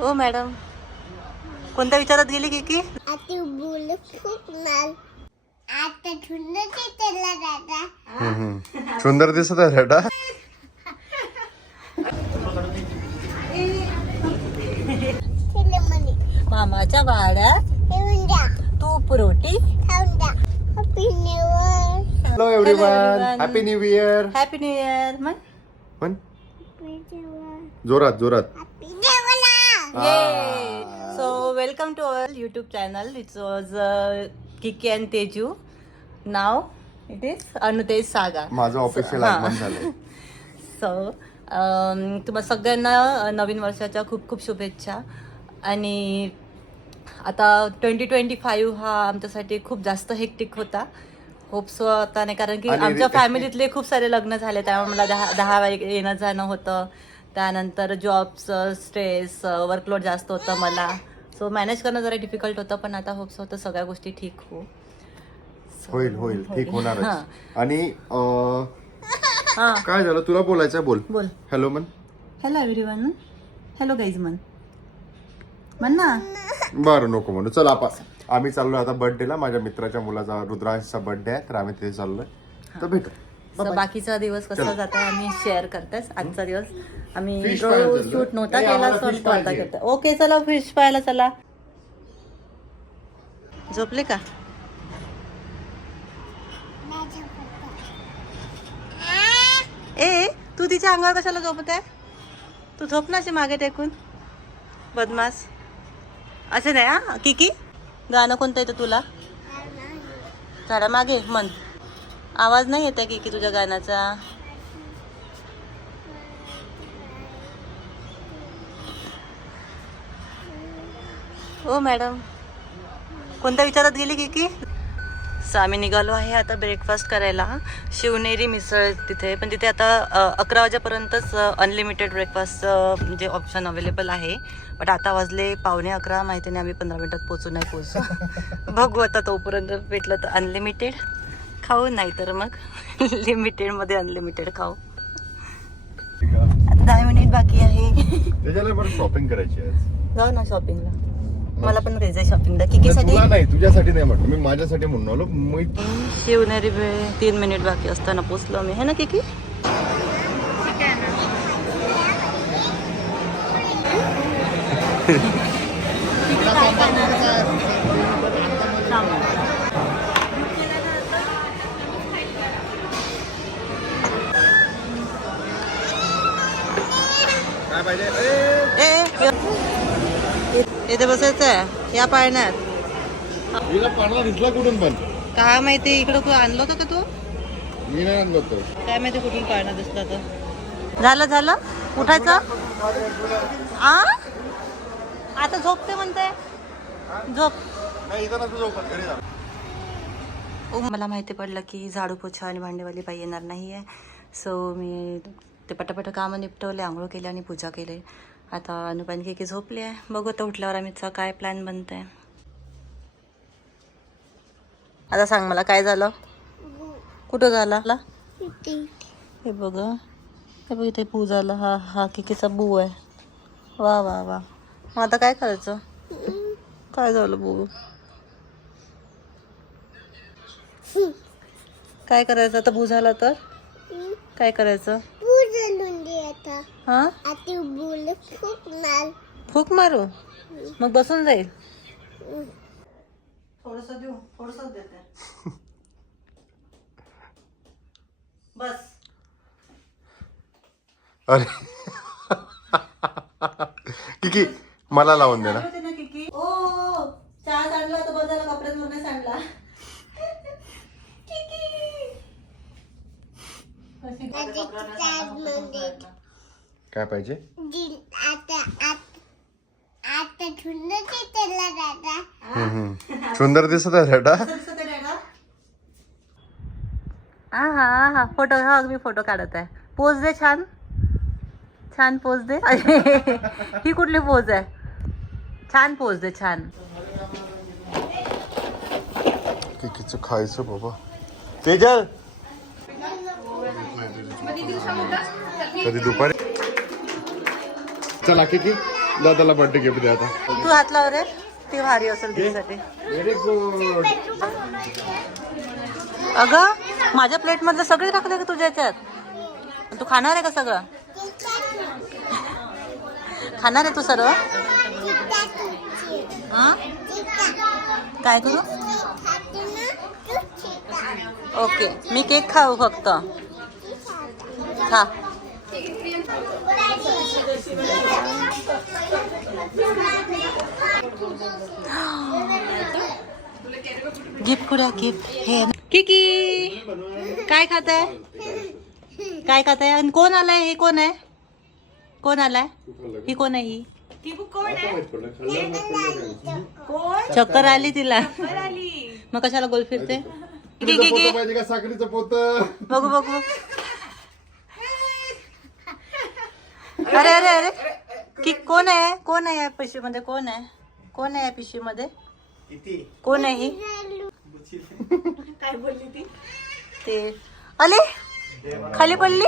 ओ madam, कोणत्या विचारात गेली की आता बोल खूप लाल आता सुंदर दिसला दादा. सुंदर दिसत आहे बेटा. मामाच्या वाड्यात येऊन द्या तूप रोटी. खाऊन द्या. Happy new year. Hello everyone, happy new year. Happy new year. पण जोरात जोरात. Happy new Yay! So welcome to our YouTube channel. It was Kiki and Teju. Now it is Anutej Saga. माझं ऑफिशियल आगमन झालं. So तुम्हा सगळ्यांना नवीन वर्षाच्या खूप खूप शुभेच्छा. आणि आता 2025 हा आमच्यासाठी खूप जास्त हेक्टिक होता. होप सो आता नाही, कारण की आमच्या फॅमिलीतले खूप सारे लग्न झाले, त्यामुळे मला 10 वेळा येणं जाणं होतं. त्यानंतर जॉबचं स्ट्रेस, वर्कलोड जास्त होतं मला. सो मॅनेज करणं जरा डिफिकल्ट होतं, पण आता होप्स होतं सगळ्या गोष्टी ठीक होईल होईल ठीक होणार. आणि काय झालं तुला बोलायचं? बोल. हॅलो म्हण. Hello everyone. हॅलो गाईज म्हण ना. बरं नको म्हणू. चल आम्ही चाललोय आता बर्थडेला. माझ्या मित्राच्या मुलाचा रुद्रांशचा बर्थडे आहे, तर आम्ही तिथे चाललोय. तर भेटू. बाकीचा दिवस कसा जाता आम्ही शेअर करतेस. आजचा दिवस आम्ही Fish पाहायला चाललोय. शूट नव्हता नाही, केला, आम्हाला सण fish पाहता पाहिजे. घेता. ओके चला फिश पाहायला चला. झोपले का? ए तू तिच्या अंगावर कशाला झोपत आहे? तू झोप ना अशी मागे टेकून. बदमास असे नाही. हा किकी, गाणं कोणतं येतं तुला? झाडा मागे म्हण. आवाज नाही येत आहे किकी तुझ्या गाण्याचा. ओ मॅडम, कोणत्या विचारात गेली की सो आम्ही निघालो आहे आता ब्रेकफास्ट करायला. शिवनेरी मिसळ तिथे, पण तिथे आता 11 वाजेपर्यंतच अनलिमिटेड ब्रेकफास्ट म्हणजे ऑप्शन अवेलेबल आहे. बट आता वाजले 11:15. माहिती नाही आम्ही 15 मिनिटात पोचू नाही पोचू. बघू आता, तोपर्यंत भेटलं तर अनलिमिटेड खाऊ, नाही तर मग लिमिटेडमध्ये अनलिमिटेड खाऊ. आता 10 मिनिट बाकी आहे. त्याच्याला बरं शॉपिंग करायची आहे. जाऊ ना शॉपिंगला. मला पण जायचंय शॉपिंगला. किकीसाठी नाही, तुझ्यासाठी नाही म्हटलं मी, माझ्यासाठी म्हणून आलो. शिवनेरी 3 मिनिट बाकी असताना पोचलो मी, है ना किकी? काय पाहिजे? इथे बसायचं आहे या पाळण्यात. हिला पाण्याला दिसला कुठून? पण काय माहिती इकडं आणलं होतं का तू? मी नाही आणलो होतो. काय माहिती कुठून पाळणा दिसला तर. झालं उठायचं. आता झोपते म्हणते. झोप. मला माहिती पडलं की झाडू पोछा आणि भांडेवाली बाई येणार नाही आहे. सो मी ते पटापट कामं निपटवले, आंघोळ केली आणि पूजा केली. आता अनुपान की झोपली आहे. बघू आता उठल्यावर आम्हीचा काय प्लॅन बनत आहे. आता सांग मला काय झालं? कुठं झाला? हे बघ, हे बघ इथे पू झाला. हा किकीचा बू आहे. वा वा वा. मग आता काय करायचं? काय झालं बू? काय करायचं आता? बू झाला तर काय करायचं? हा फूक मारू? मग बसून जाईल. थोडस देऊ, थोडसच देते. बस. अरे किकी मला लावून दे ना. ओ चहा सांडला तो बजाला, कपड्यांवर नाही सांडला. काय पाहिजे? सुंदर दिसत आहे बेटा. हा फोटो. हा मी फोटो काढत आहे. पोज दे. छान पोज दे. ही कुठली पोज आहे? छान पोज दे. छान. किकीचं खायचं बाबा. तेजल कधी दुपारी. चला किकी दादाला बर्थडे गिफ्ट द्या आता. तू हात लाव रे, ती भारी असेल तिच्यासाठी. Very good. अगं माझ्या प्लेट मधलं सगळे टाकले का तुझ्या याच्यात? तू खाणार आहे का सगळं? खाणार आहे तू सर्व? हा? काय करू? ओके, मी केक खाऊ फक्त. खा. गिफ्ट कुठे? गिफ्ट हे किकी. काय खात आहे? काय खात आहे? आणि कोण आलाय? हे कोण आहे? कोण आलाय? ही कोण आहे? ही चक्कर आली तिला. मग कशाला गोल फिरते? साखरीचं पोत. बघू बघू. अरे अरे अरे की कोण आहे? कोण आहे या पिशवीमध्ये? कोण आहे? कोण आहे या पिशवीमध्ये? कोण आहे ही? काय बोलली ती? ते आले खाली पडली.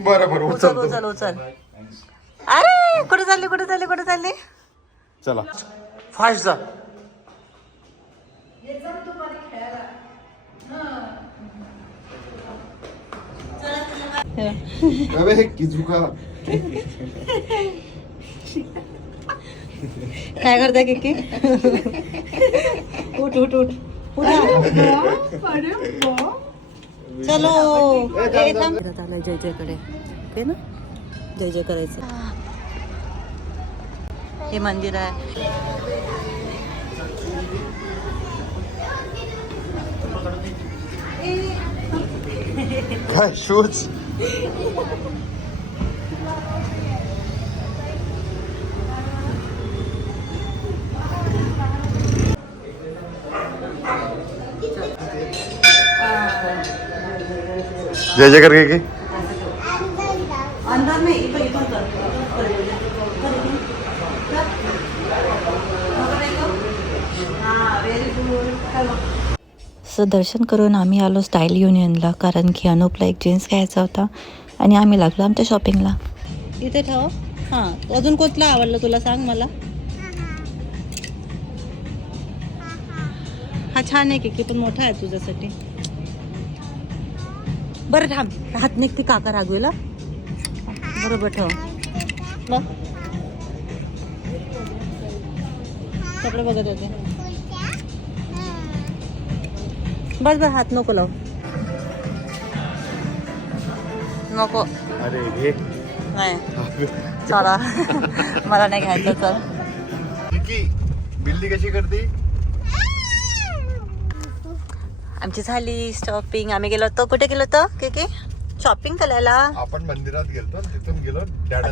बरं बरं उचल उचल उचल. अरे कुठे चालली? कुठे चालली? कुठे चालली? चला फास्ट जा. अबे किचुका. काय करताय की? उठ उठ उठ उठा. चलो जय जयकडे ओके ना. जय जय करायचं. हे मंदिर आहे. काय शूज. जय जय करके की अंदर में इथं कर. सो दर्शन करून आम्ही आलो स्टाईल युनियनला, कारण की अनुपला एक जीन्स घ्यायचा होता आणि आम्ही लागलो आमच्या शॉपिंगला. इथे ठेव. हां, अजून कोणता आवडलं तुला सांग मला. हा छान आहे की पण मोठा आहे तुझ्यासाठी. बरं थांब, हात निघते काका रागवेला. बरोबर ठेव. मग कपडे बघत होते. बस बस, हात नको लाव. नको. अरे हे नाही चला. मला नाही घ्यायचं. चल. की बिल्ली कशी करते. आमची झाली शॉपिंग. आम्ही गेलो होतो. कुठे गेलो होतो की शॉपिंग करायला? आपण मंदिरात गेलो. तिथून गेलो.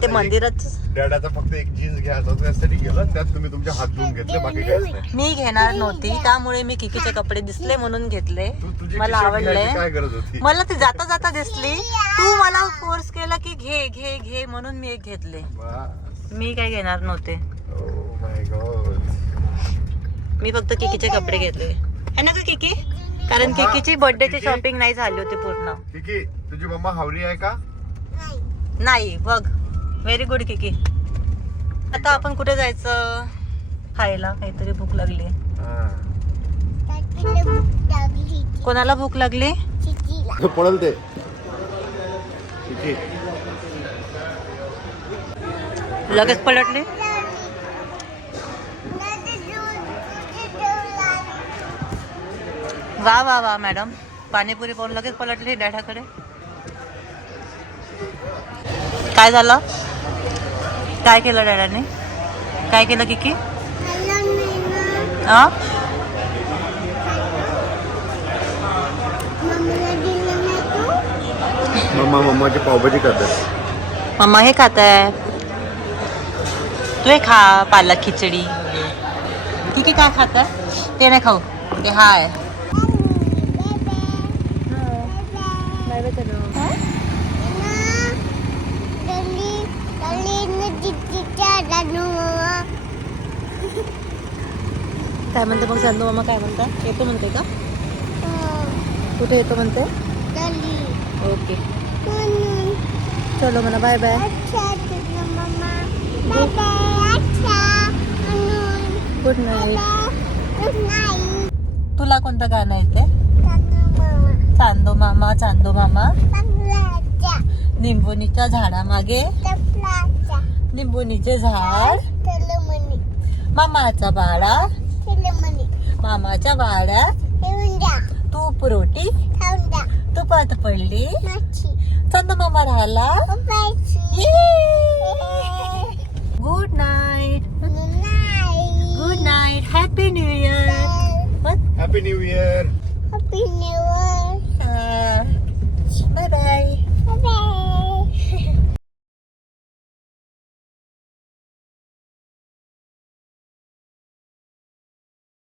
ते मंदिरात डॅडाचा फक्त एक जीन्स घ्यायचा होता, त्यासाठी गेलो. त्यात तुम्ही तुमचे हात धुवून घेतले, बाकी काहीच नाही. मी घेणार नव्हती, त्यामुळे मी किकीचे कपडे दिसले म्हणून घेतले. तुझी मला t-shirt आवडले. घ्यायची काय गरज होती. मला ती जाता जाता दिसली. तू मला फोर्स केला की घे घे घे म्हणून मी एक घेतले. मी काही घेणार नव्हते. Oh my God. मी फक्त किकीचे कपडे घेतले. है ना का किकी? कारण किकीची बर्थडेची शॉपिंग नाही झाली होती पूर्ण. किकी तुझी मम्मा हावरी आहे का. नाही बघ. Very good Kiki. आता आपण कुठे जायचं? खायला काहीतरी. भूक लागली. कोणाला भूक लागली? पडल ते. किकी लगेच पलटले. वा वा वा मॅडम. पाणीपुरी पाहून लगेच पलटली डॅडाकडे. काय झालं? काय केलं डॅडाने? काय केलं किकी? हा? मम्माची पावभाजी करते. मम्मा हे खात आहे. तू हे खा पालक खिचडी. किकी काय खात आहे? ते नाही खाऊ. ते हा आहे. काय म्हणते मग चांदू मामा? काय म्हणता? येतो म्हणते का? कुठे येतो म्हणते? ओके चलो म्हणा. Bye bye. अच्छा मम्मा bye bye. Good night. Good night. तुला कोणतं गाणं येते? मामा. चांदो मामा चांदो मामा, टपलाचा. निंबोनीच्या झाडामागे टपलाचा. निंबोनीचे झाड, तलमणी. मामाचा बाळा, तलमणी. मामाच्या वाड्यात येऊन द्या. तूप रोटी खाऊन द्या. तुपात पडली, माची. चांदो मामा राहिला. पप्पाची. Good night. Good night. Good night. Happy new year. Happy new year. Happy new year. Bye bye. Bye.